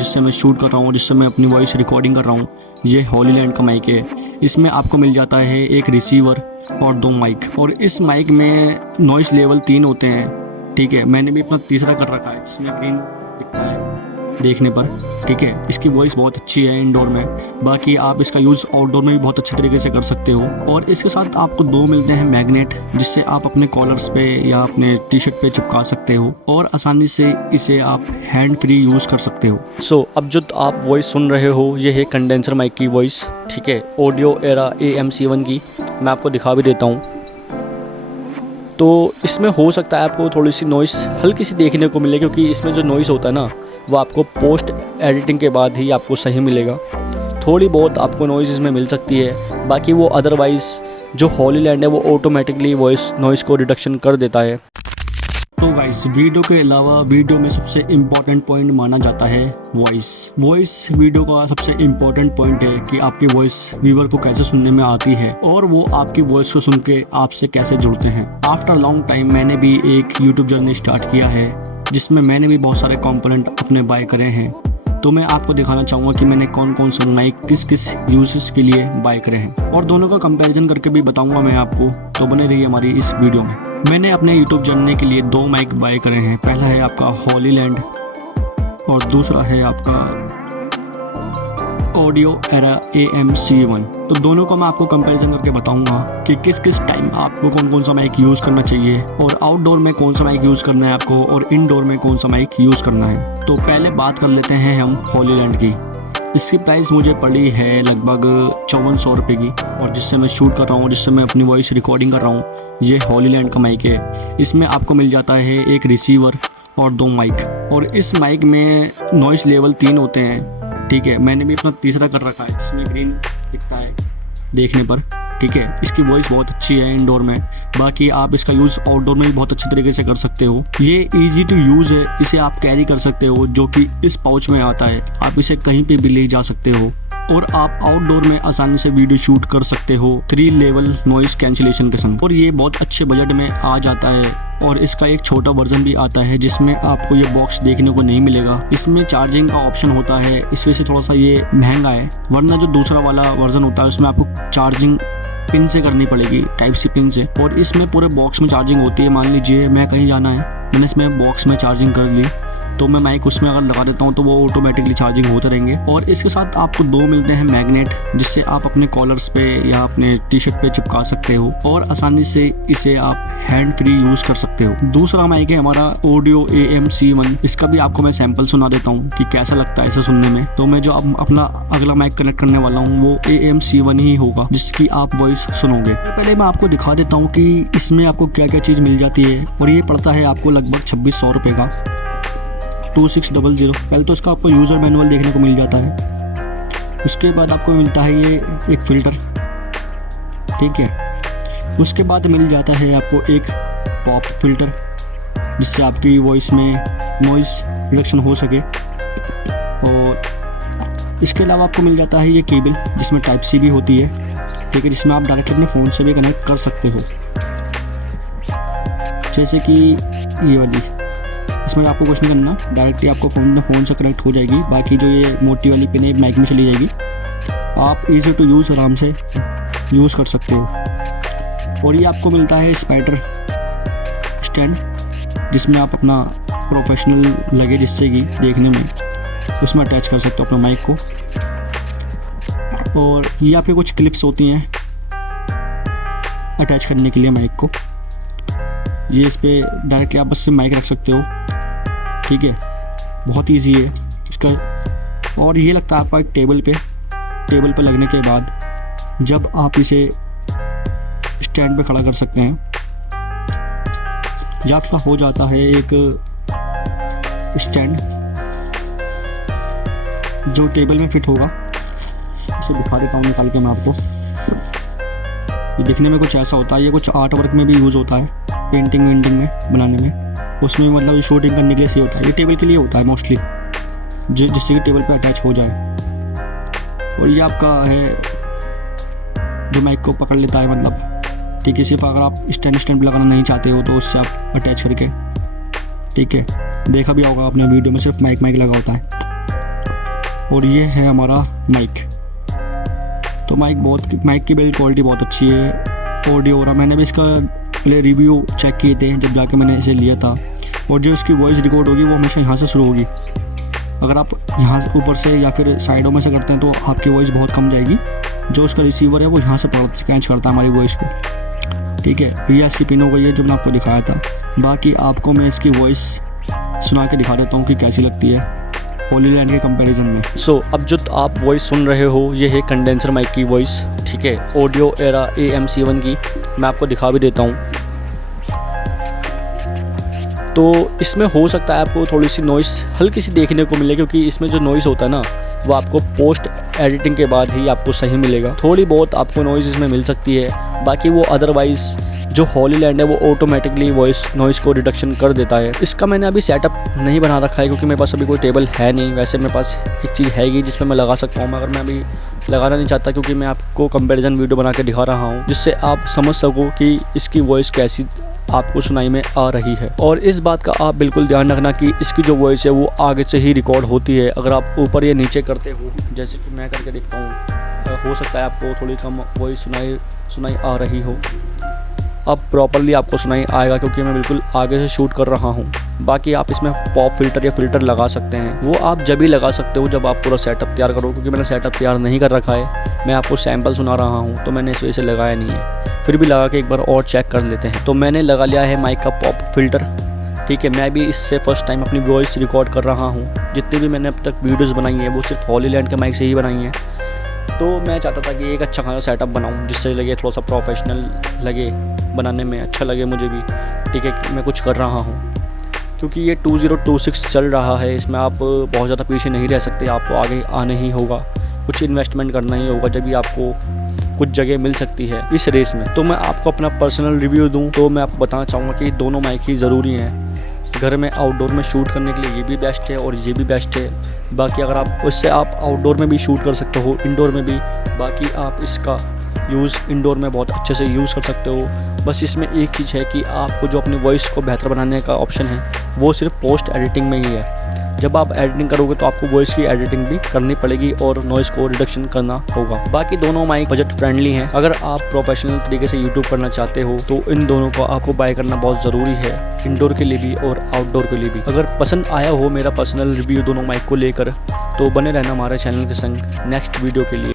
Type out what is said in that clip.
जिससे मैं शूट कर रहा हूँ, जिससे मैं अपनी वॉइस रिकॉर्डिंग कर रहा हूँ, ये हॉलीलैंड का माइक है। इसमें आपको मिल जाता है एक रिसीवर और 2 माइक, और इस माइक में नॉइस लेवल 3 होते हैं। ठीक है, मैंने भी अपना तीसरा कर रखा है जिसमें ग्रीन दिखता है देखने पर। ठीक है, इसकी वॉइस बहुत अच्छी है इंडोर में। बाकी आप इसका यूज़ आउटडोर में भी बहुत अच्छे तरीके से कर सकते हो। और इसके साथ आपको 2 मिलते हैं मैग्नेट, जिससे आप अपने कॉलर्स पे या अपने टी शर्ट पे चिपका सकते हो और आसानी से इसे आप हैंड फ्री यूज़ कर सकते हो। अब जो आप वॉइस सुन रहे हो ये है कंडेंसर माइक की वॉइस। ठीक है, ऑडियो एरा AM7 की। मैं आपको दिखा भी देता हूँ। तो इसमें हो सकता है आपको थोड़ी सी नॉइस हल्की सी देखने को मिले, क्योंकि इसमें जो नॉइस होता है ना वो आपको पोस्ट एडिटिंग के बाद ही आपको सही मिलेगा। थोड़ी बहुत आपको नॉइस इसमें मिल सकती है, बाकी वो अदरवाइज़ जो हॉलीलैंड है वो ऑटोमेटिकली वॉइस नॉइस को रिडक्शन कर देता है। तो गाइस, वीडियो के अलावा वीडियो में सबसे इम्पॉर्टेंट पॉइंट माना जाता है वॉइस वीडियो का सबसे इम्पॉर्टेंट पॉइंट है कि आपकी वॉइस व्यूअर को कैसे सुनने में आती है और वो आपकी वॉइस को सुन के आपसे कैसे जुड़ते हैं। आफ्टर लॉन्ग टाइम मैंने भी एक यूट्यूब जर्नी स्टार्ट किया है, जिसमें मैंने भी बहुत सारे कंपोनेंट अपने बाय करे हैं। तो मैं आपको दिखाना चाहूँगा कि मैंने कौन कौन से माइक किस किस यूजेस के लिए बाय करे हैं, और दोनों का कंपैरिजन करके भी बताऊँगा मैं आपको। तो बने रहिए हमारी इस वीडियो में। मैंने अपने यूट्यूब जर्नी के लिए 2 माइक बाय करे हैं। पहला है आपका हॉलीलैंड और दूसरा है आपका ऑडियो एरा AM7। तो दोनों का मैं आपको कंपैरिजन करके बताऊंगा कि किस किस टाइम आपको कौन कौन सा माइक यूज़ करना चाहिए, और आउटडोर में कौन सा माइक यूज़ करना है आपको, और इनडोर में कौन सा माइक यूज़ करना है। तो पहले बात कर लेते हैं हम हॉलीलैंड की। इसकी प्राइस मुझे पड़ी है लगभग 5400 रुपये की, और जिससे मैं शूट कर रहा हूँ, जिससे मैं अपनी वॉइस रिकॉर्डिंग कर रहा हूँ, ये हॉलीलैंड का माइक है। इसमें आपको मिल जाता है एक रिसीवर और 2 माइक, और इस माइक में नॉइस लेवल 3 होते हैं। ठीक है, मैंने भी अपना तीसरा कर रखा है जिसमें ग्रीन दिखता है देखने पर। ठीक है, इसकी वॉइस बहुत अच्छी है इंडोर में। बाकी आप इसका यूज़ आउटडोर में भी बहुत अच्छे तरीके से कर सकते हो। ये इजी टू यूज़ है, इसे आप कैरी कर सकते हो, जो कि इस पाउच में आता है। आप इसे कहीं पे भी ले जा सकते हो, और आप आउटडोर में आसानी से वीडियो शूट कर सकते हो 3 लेवल नॉइस कैंसिलेशन के संग। और ये बहुत अच्छे बजट में आ जाता है। और इसका एक छोटा वर्जन भी आता है जिसमें आपको ये बॉक्स देखने को नहीं मिलेगा। इसमें चार्जिंग का ऑप्शन होता है, इस वजह से थोड़ा सा ये महंगा है। वरना जो दूसरा वाला वर्जन होता है उसमें आपको चार्जिंग पिन से करनी पड़ेगी, टाइप सी पिन से। और इसमें पूरे बॉक्स में चार्जिंग होती है। मान लीजिए मैं कहीं जाना है, मैंने इसमें बॉक्स में चार्जिंग कर ली, तो मैं माइक उसमें अगर लगा देता हूँ तो वो ऑटोमेटिकली चार्जिंग होते रहेंगे। और इसके साथ आपको 2 मिलते हैं मैग्नेट, जिससे आप अपने कॉलर्स पे या अपने टी शर्ट पे चिपका सकते हो, और आसानी से इसे आप हैंड फ्री यूज कर सकते हो। दूसरा माइक है हमारा ऑडियो AM7। इसका भी आपको मैं सैंपल सुना देता हूँ कि कैसा लगता है इसे सुनने में। तो मैं जो अपना अगला माइक कनेक्ट करने वाला हूँ वो AM7 ही होगा, जिसकी आप वॉइस सुनोगे। पहले मैं आपको दिखा देता हूँ कि इसमें आपको क्या क्या चीज़ मिल जाती है, और ये पड़ता है आपको लगभग 2600 रुपये का, 2600। पहले तो इसका आपको यूज़र मैनुअल देखने को मिल जाता है। उसके बाद आपको मिलता है ये एक फ़िल्टर। ठीक है, उसके बाद मिल जाता है आपको एक पॉप फिल्टर, जिससे आपकी वॉइस में नॉइस रिडक्शन हो सके। और इसके अलावा आपको मिल जाता है ये केबल, जिसमें टाइप सी भी होती है। ठीक है, जिसमें आप डायरेक्ट अपने फ़ोन से भी कनेक्ट कर सकते हो, जैसे कि ये वाली। इसमें आपको कुछ नहीं करना, डायरेक्टली आपको फ़ोन से कनेक्ट हो जाएगी। बाकी जो ये मोटी वाली पिन है माइक में चली जाएगी। आप इजी टू यूज़ आराम से यूज़ कर सकते हो। और ये आपको मिलता है स्पाइडर स्टैंड, जिसमें आप अपना प्रोफेशनल लगे जिससे कि देखने में उसमें अटैच कर सकते हो अपना माइक को। और ये आपकी कुछ क्लिप्स होती हैं अटैच करने के लिए माइक को। ये इस पर डायरेक्टली आप बस से माइक रख सकते हो। ठीक है, बहुत इजी है इसका। और ये लगता है आपका एक टेबल पे लगने के बाद जब आप इसे स्टैंड पे खड़ा कर सकते हैं, जब आपका हो जाता है एक स्टैंड जो टेबल में फिट होगा। इसे दिखा देता हूँ निकाल के मैं आपको। ये दिखने में कुछ ऐसा होता है। ये कुछ आर्ट वर्क में भी यूज़ होता है, पेंटिंग वेंटिंग में बनाने में। उसमें मतलब शूटिंग करने के लिए सही होता है। ये टेबल के लिए होता है मोस्टली, जिससे कि टेबल पे अटैच हो जाए। और ये आपका है जो माइक को पकड़ लेता है, मतलब ठीक है। सिर्फ अगर आप स्टैंड लगाना नहीं चाहते हो तो उससे आप अटैच करके, ठीक है, देखा भी होगा आपने वीडियो में सिर्फ माइक लगा होता है। और ये है हमारा माइक। तो माइक की बिल्ड क्वालिटी बहुत अच्छी है। ऑडियो हो रहा, मैंने भी इसका पहले रिव्यू चेक किए थे जब जाके मैंने इसे लिया था। और जो इसकी वॉइस रिकॉर्ड होगी वो हमेशा यहाँ से शुरू होगी। अगर आप यहाँ से ऊपर से या फिर साइडों में से करते हैं तो आपकी वॉइस बहुत कम जाएगी। जो उसका रिसीवर है वो यहाँ से कैच करता है हमारी वॉइस को, ठीक है। ये इसकी पिन हो गई है जो मैंने आपको दिखाया था। बाकी आपको मैं इसकी वॉइस सुना के दिखा देता हूँ कि कैसी लगती है होली लैंड के कंपैरिजन में। अब जो आप वॉइस सुन रहे हो ये है कंडेंसर माइक की वॉइस, ठीक है, ऑडियो एरा AM7 की। मैं आपको दिखा भी देता हूँ। तो इसमें हो सकता है आपको थोड़ी सी नॉइस हल्की सी देखने को मिले, क्योंकि इसमें जो नॉइस होता है ना वो आपको पोस्ट एडिटिंग के बाद ही आपको सही मिलेगा। थोड़ी बहुत आपको नॉइस इसमें मिल सकती है, बाकी वो अदरवाइज़ जो होली लैंड है वो ऑटोमेटिकली वॉइस नॉइस को रिडक्शन कर देता है। इसका मैंने अभी सेटअप नहीं बना रखा है क्योंकि मेरे पास अभी कोई टेबल है नहीं। वैसे मेरे पास एक चीज़ हैगी जिसमें मैं लगा सकता हूँ, मगर मैं अभी लगाना नहीं चाहता क्योंकि मैं आपको कंपैरिजन वीडियो बना के दिखा रहा हूँ जिससे आप समझ सको कि इसकी वॉइस कैसी आपको सुनाई में आ रही है। और इस बात का आप बिल्कुल ध्यान रखना कि इसकी जो वॉइस है वो आगे से ही रिकॉर्ड होती है। अगर आप ऊपर या नीचे करते हो, जैसे कि मैं करके देखता हूँ, हो सकता है आपको थोड़ी कम वॉइस सुनाई आ रही हो। अब प्रॉपरली आपको सुनाई आएगा क्योंकि मैं बिल्कुल आगे से शूट कर रहा हूँ। बाकी आप इसमें पॉप फिल्टर या फिल्टर लगा सकते हैं, वो आप जब भी लगा सकते हो जब आप पूरा सेटअप तैयार करो। क्योंकि मैंने सेटअप तैयार नहीं कर रखा है, मैं आपको सैंपल सुना रहा हूँ तो मैंने इस वजह से लगाया नहीं है। फिर भी लगा के एक बार और चेक कर लेते हैं। तो मैंने लगा लिया है माइक का पॉप फिल्टर, ठीक है। मैं भी इससे फर्स्ट टाइम अपनी वॉइस रिकॉर्ड कर रहा हूँ। जितनी भी मैंने अब तक वीडियोज़ बनाई हैं वो सिर्फ होली लैंड के माइक से ही बनाई हैं। तो मैं चाहता था कि एक अच्छा खासा सेटअप बनाऊं जिससे लगे थोड़ा सा प्रोफेशनल लगे, बनाने में अच्छा लगे मुझे भी, ठीक है, कि मैं कुछ कर रहा हूं। क्योंकि ये 2026 चल रहा है, इसमें आप बहुत ज़्यादा पीछे नहीं रह सकते, आपको आगे आने ही होगा, कुछ इन्वेस्टमेंट करना ही होगा जब भी आपको कुछ जगह मिल सकती है इस रेस में। तो मैं आपको अपना पर्सनल रिव्यू दूँ तो मैं आपको बताना चाहूँगा कि दोनों माइक ही ज़रूरी हैं। घर में आउटडोर में शूट करने के लिए ये भी बेस्ट है और ये भी बेस्ट है। बाकी अगर आप उससे आप आउटडोर में भी शूट कर सकते हो, इंडोर में भी। बाकी आप इसका यूज़ इंडोर में बहुत अच्छे से यूज़ कर सकते हो। बस इसमें एक चीज़ है कि आपको जो अपनी वॉइस को बेहतर बनाने का ऑप्शन है वो सिर्फ पोस्ट एडिटिंग में ही है। जब आप एडिटिंग करोगे तो आपको वॉइस की एडिटिंग भी करनी पड़ेगी और नॉइस को रिडक्शन करना होगा। बाकी दोनों माइक बजट फ्रेंडली हैं। अगर आप प्रोफेशनल तरीके से यूट्यूब करना चाहते हो तो इन दोनों को आपको बाय करना बहुत ज़रूरी है, इंडोर के लिए भी और आउटडोर के लिए भी। अगर पसंद आया हो मेरा पर्सनल रिव्यू दोनों माइक को लेकर तो बने रहना हमारे चैनल के संग नेक्स्ट वीडियो के लिए।